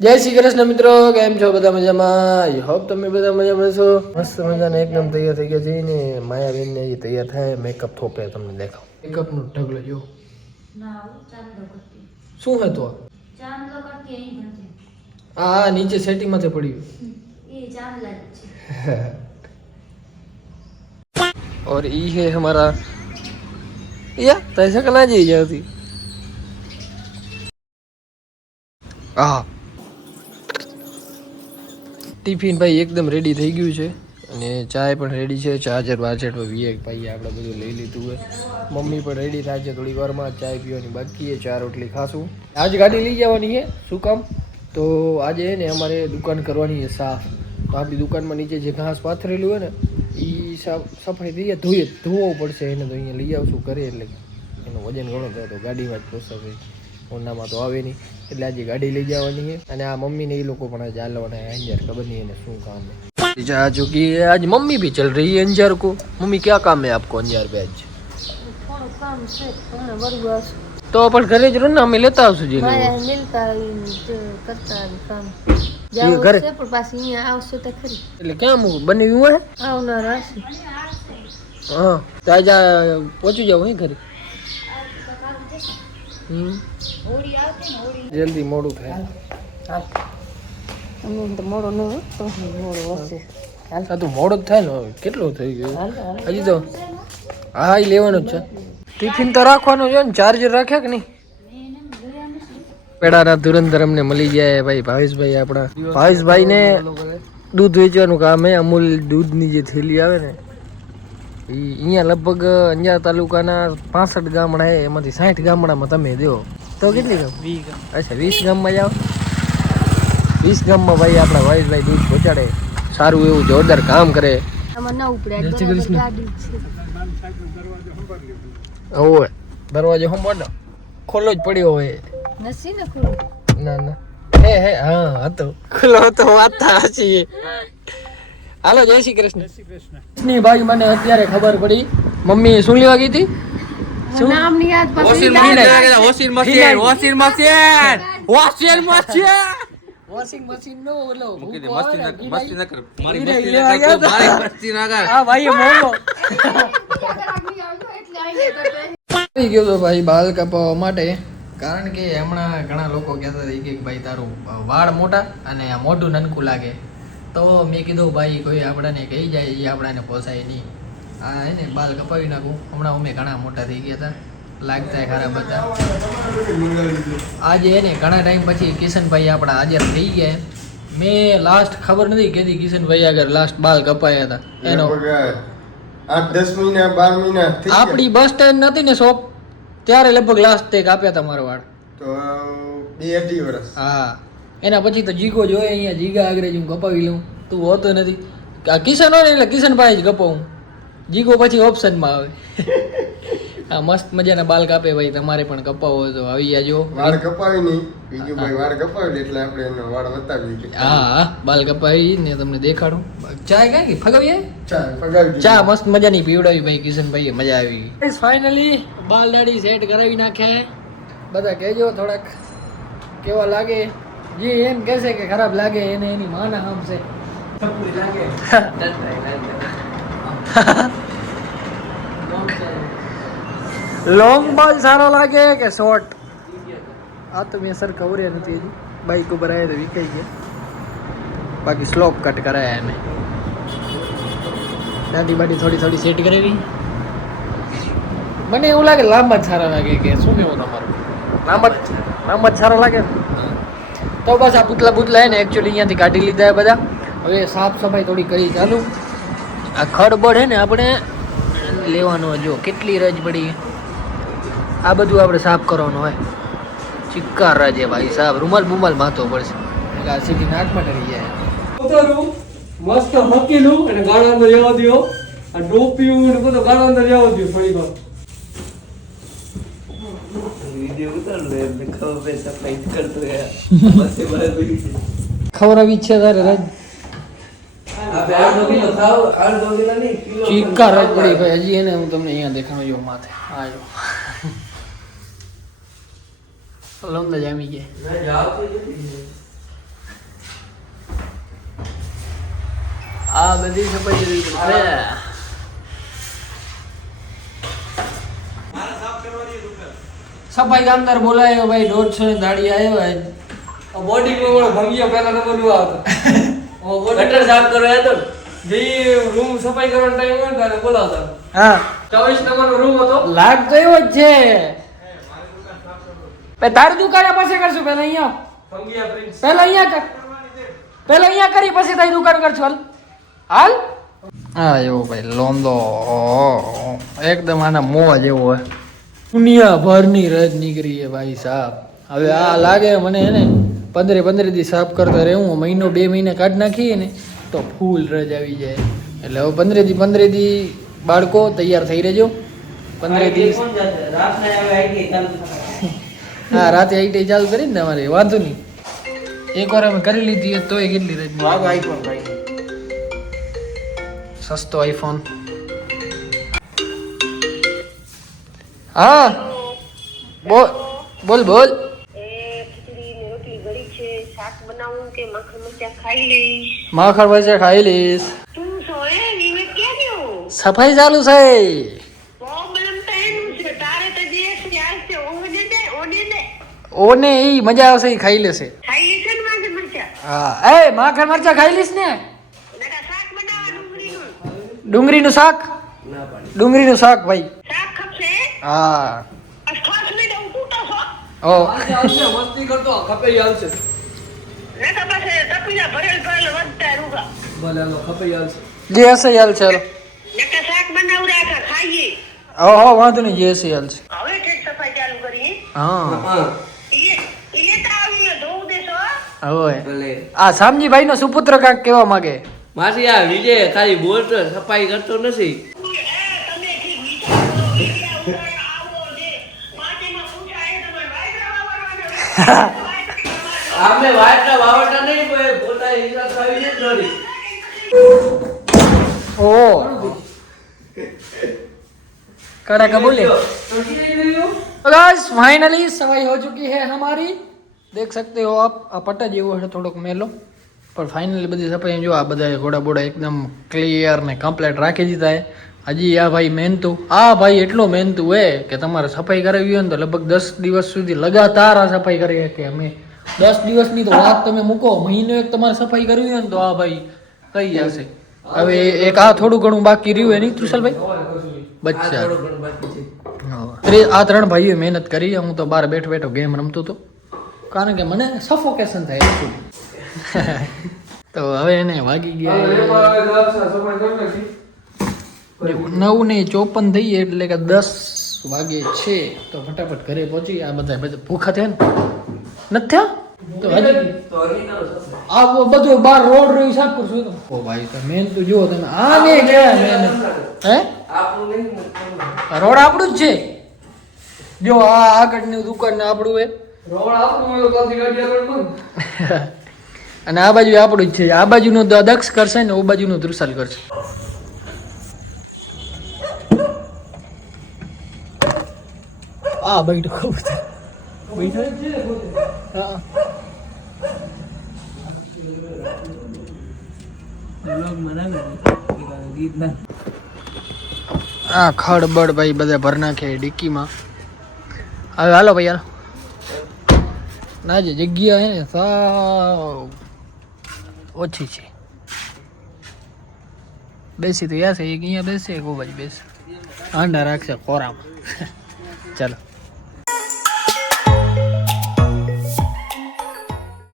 જય શ્રી કૃષ્ણ મિત્રો, કેમ છો બધા મજામાં? આઈ હોપ તમે બધા મજામાં છો. મસ્ત મજાને એકદમ તૈયાર થઈ ગયા છે ને માયાબેન ને એ તૈયાર થાય મેકઅપ થોપે તમને દેખાવ. મેકઅપ નો ઢગલો જો. ના ચાંદલો કરતી. શું હે તો? ચાંદલો કરતી અહીં ભણતી. હા નીચે સેટિંગ માંથી પડ્યું. એ ચાંદલા છે. और ये है हमारा या तैसा कला जी जाती હા ટિફિન ભાઈ એકદમ રેડી થઈ ગયું છે અને ચાય પણ રેડી છે. ચાર્જર વાર્જર ભાઈ આપણે બધું લઈ લીધું હોય. મમ્મી પણ રેડી થાય છે થોડી વારમાં. ચાય પીવાની બાકી છે, 4 રોટલી ખાશું. આજ ગાડી લઈ જવાની છે. શું કામ? તો આજે ને અમારે દુકાન કરવાની છે સાફ. તો આપણી દુકાનમાં નીચે જે ઘાસ પાથરેલું હોય ને એ સફાઈ થઈ ધોવું પડશે એને. તો અહીંયા લઈ આવશું ઘરે એટલે એનું વજન ઘણો થાય તો ગાડીમાં જ પોસાશે. હોન્ડામાં તો આવે નહીં એટલે આજે ગાડી લઈ જવાની है. અને આ मम्मी ने ये लोग પણ आज आलवाना है अंजार. खबर नहीं है શું काम है. जा चुकी है आज मम्मी भी चल रही है अंजार को. मम्मी क्या काम है आपको अंजार पे आज? थोड़ा काम से थोड़ा वर्गवास तो अपन घरे જ ને અમે લેતા આવશું જે મિલતા કરતા કામ જાવ ઘરે પણ પાછી અહીંયા આવશે તો ખરી. એટલે કેમ બન્યું હોય આવનાર હશે. હા તો આજ પહોંચી જાવ અહીં ઘરે. જલ્દી મોડું થાય. તો મોડો ન તો મોડો હશે. હા તો મોડો જ થાય ને. કેટલું થઈ ગયું હજી તો? હા એ લેવાનું જ છે. ટિફિન તો રાખવાનું છે ને. ચાર્જર રાખ્યા કે નહીં? પેડાના ધુરંધર અમને મળી ગયા ભાઈ ભાવેશભાઈ. આપણા ભાવેશભાઈ ને દૂધ વેચવાનું કામ હે. અમૂલ દૂધની જે થેલી આવે ને અહીંયા લગભગ અંજાર તાલુકાના 65 ગામડા હે. એમાંથી 60 ગામડામાં તમે દો તો કેટલી ગામ? 20 ગામ. અચ્છા 20 ગામમાં જાઓ. 20 ગામમાં ભાઈ આપણા ભાવેશભાઈ દૂધ પહોંચાડે. સારું એવું જોરદાર કામ કરે. ઓય દરવાજો સંભાળો. ખોલો જ પડ્યો હોય. નથી ને ખુલ્લો? ના ના હે હા હતો ખુલ્લો હતો. વાત સાચી. હાલો જય શ્રી કૃષ્ણ. જય શ્રી કૃષ્ણ. ની ભાઈ મને અત્યારે ખબર પડી. મમ્મી શું લેવા ગઈ હતી? શું નામ ની યાદ પછી વોશિંગ મશીન નો ઓલો મૂકી દે. મસ્તી ન કર. મારી મસ્તી ન કર. મારી મસ્તી ન કર. હા ભાઈ મોંઘો આવી ગયો તો ભાઈ બાલ કપાવવા માટે. કારણ કે હમણાં ઘણા લોકો કહેતા હતા કે ભાઈ તારું વાળ મોટા અને આ મોઢું નનકું લાગે. તો મેં કીધું ભાઈ કોઈ આપણાને કહી જાય એ આપણાને પોસાય નહીં. હા હે ને બાલ કપાવી નાખું. હમણાં અમે ઘણા મોટા થઈ ગયા હતા. લાગતા ખરાબ હતા. આજે એને ઘણા ટાઈમ પછી કિશનભાઈ આપણા હાજર થઈ ગયા. મેં લાસ્ટ ખબર નથી કેદી કિશનભાઈ આગળ લાસ્ટ બાલ કપાયા હતા. એનો 8-10 મહિના 12 મહિના આપણી બસ સ્ટેન્ડ નથી ને શોપ ત્યારે લગભગ લાસ્ટ તે કાપ્યા હતા મારા વાળ. તો 2-2.5 વર્ષ. હા એના પછી તો જીગો જોઈએ અહીંયા. જીગા આગળ જ હું કપાવી લઉં. તું હોતો નથી. કિશન હોય ને એટલે કિશનભાઈ જ કપાવું. જીગો પછી ઓપ્શનમાં આવે. હા મસ્ત મજાના બાલ કાપે ભાઈ. તમારે પણ કપાવો તો આવી જાજો. વાળ કપાવી નહીં બીજું ભાઈ. વાળ કપાવી એટલે આપણે એનો વાળ બતાવી. હા બાલ કપાવી ને તમને દેખાડું. ચા કઈ કે ફગાવી ચા મસ્ત મજાની પીવડાવી ભાઈ કિશનભાઈ. મજા આવી. ફાઇનલી બાલ દાઢી સેટ કરાવી નાખ્યા. બધા કહેજો થોડાક કેવા લાગે. જે એમ કહેશે કે ખરાબ લાગે એને એની માના હામશે. લોંગ બાલ સારો લાગે કે શોર્ટ? આ તો મેં સર કવર્યા નથી હજી. બાઈક ઉપર આવ્યા તો વિખાઈ ગયા. બાકી સ્લોપ કટ કરાયા એને. દાઢી બાટી થોડી સેટ કરેલી. મને એવું લાગે લાંબા જ સારા લાગે. કે શું કેવું તમારું? લાંબા જ સારા લાગે. તો બસ આ પૂતલા એને એકચ્યુઅલી અહીંયાથી કાઢી લીધા બધા. હવે સાફ સફાઈ થોડી કરી ચાલુ. આ ખડબડ હે ને આપણે લેવાનો. જો કેટલી રજ પડી. આ બધું આપણે સાફ કરવાનું હોય. ચિક્કાર રાજે ભાઈ સાહેબ. રૂમાલ બુમાલ માથો પડશે એટલે આ સીધી નાકમાં ડરી જાય. મસ્ત મકેલું અને ગાળા અંદર જવા દો. આ ટોપિયું ને બધું ગાળા અંદર જવા દો. થોડી વાર વિડિયો ઉતાર લે એટલે ખબર પે સફાઈ કરતો યાર. બસ એ બહાર બેઠી છે. ખબર આવી છે તારે રાજ. આ બેર નો કિલો થાવ 8 કિલો નહીં કિલો ચિક્કાર રાજ પડી ભાઈ. હજી એને હું તમને અહીંયા દેખાડું જો માથે. આ જો લોંદા જામી ગયા. આ બધી સફાઈ કરવી પડશે. સફાઈ કામદાર બોલાયો ભાઈ 150 ની દાડી આવ્યો આજ. બોડી માં ભંગિયા પહેલા નંબર નું આવતો ગટર સાફ કરવા હતો જે રૂમ સફાઈ કરવાનો ટાઈમ હોય ને ત્યારે બોલાવતા. હા 24 નંબર નો રૂમ હતો. લાગ તો એવો જ છે. તારી દુકાને પાસે કરશું પેલા અહીંયા. ભંગિયા પ્રિન્સ પેલા અહીંયા કર. પેલા અહીંયા કરી પછી તારી દુકાન કરશું. હાલ હા એવો ભાઈ લોંદો એકદમ આના મોવા જેવો હોય. દુનિયા ભરની રજ નીકળી છે ભાઈ સાહેબ. હવે આ લાગે મને હે ને 15 દી સાફ કરતા રહેવું. મહિનો 2 મહિના કાઢ નાખીએ ને તો ફૂલ રજ આવી જાય. એટલે હવે 15 દી બાળકો તૈયાર થઈ રહેજો. 15 દી હા રાતે આઈટી ચાલુ કરી ને તમારે વાંધો નહીં. એકવાર અમે કરી લીધી તોય કેટલી રજ સસ્તો આઈફોન. હા બોલ બોલ બોલ. માખણ મરચા ખાઈ લઈશ. સફાઈ ચાલુ છે. ઓને ઈ મજા આવશે ઈ ખાઈ લેશે. હા એ માખણ મરચા ખાઈ લઈશ ને. ડુંગળીનું શાક. ડુંગળીનું શાક ભાઈ. હા ઓ મસ્તી કરતો ખપેઈ આવશે. ભલે હાલો ખપેઈ આવશે. જે હશે હાલ ચાલો. હો વાંધો નહીં જે હશે હાલ છે. હા હવે આ શામજીભાઈ નો સુપુત્ર કાંક કેવા માંગે. માસી આ વિજય ખાલી બોલતો સફાઈ કરતો નથી. આપણે વાટના વાવટા નહીં પોતા હિસાબ આવી જ નથી. ओ कड़ा का बोले गाइस फाइनली सफाई हो चुकी है हमारी. देख सकते हो आप आ पट्टा जेવો है થોડોક મેલો પણ ફાઇનલી બધી સફાઈ જો આ બધા ઘોડા બોડા એકદમ ક્લિયર ને કમ્પ્લીટ રાખી દીધા છે. હજી આ ભાઈ મહેનતુ આ ભાઈ એટલો મહેનતુ હે કે તમારે સફાઈ કરાવી હોય ને તો લગભગ 10 દિવસ સુધી લગાતાર આ સફાઈ કરી કે અમે 10 દિવસની તો વાત તમે મૂકો મહિનો એક તમારે સફાઈ કરવી હોય ને તો આ ભાઈ થઈ જશે. હવે એક આ થોડું ઘણું બાકી રહ્યું એની ત્રુશલભાઈ બચ્ચા આ 3 ભાઈઓ મહેનત કરી. હું તો બહાર બેઠો બેઠો ગેમ રમતો હતો કારણ કે મને સફોકેશન થાય હતું. તો હવે એને વાગી ગયા 9:54 થઈ એટલે કે 10 વાગે છે. તો ફટાફટ ઘરે પહોંચી આ બધા ભૂખા થયા ને નથી થયા તો હજી આ બધું બાર રોડ રહ્યું સાફ કરશું તો ઓ ભાઈ તો મેન તો જુઓ તમે આને ગયા મહેનત હે રોડ આપણું જ છે. જો આ આગળની દુકાન ને આપણું હે રોડ આપણું હોય તો કાથી ગાડી આગળ બંધ. અને આ બાજુ આપણું જ છે. આ બાજુનું દક્ષ કરશે ને ઓ બાજુનું ધ્રુસાલ કરશે. આ બેઠો ખૂબ બેઠો છે. હા આ ખડબડ ભાઈ બધા ભર નાખે ડિક્કીમાં. હવે હાલો ભાઈ હાલો ના જે જગ્યા હે ને સાવ ઓછી છે. બેસી તો યાર છે એક અહીંયા બેસે એક બાજુ બેસે આંડા રાખશે ખોરામાં. ચાલો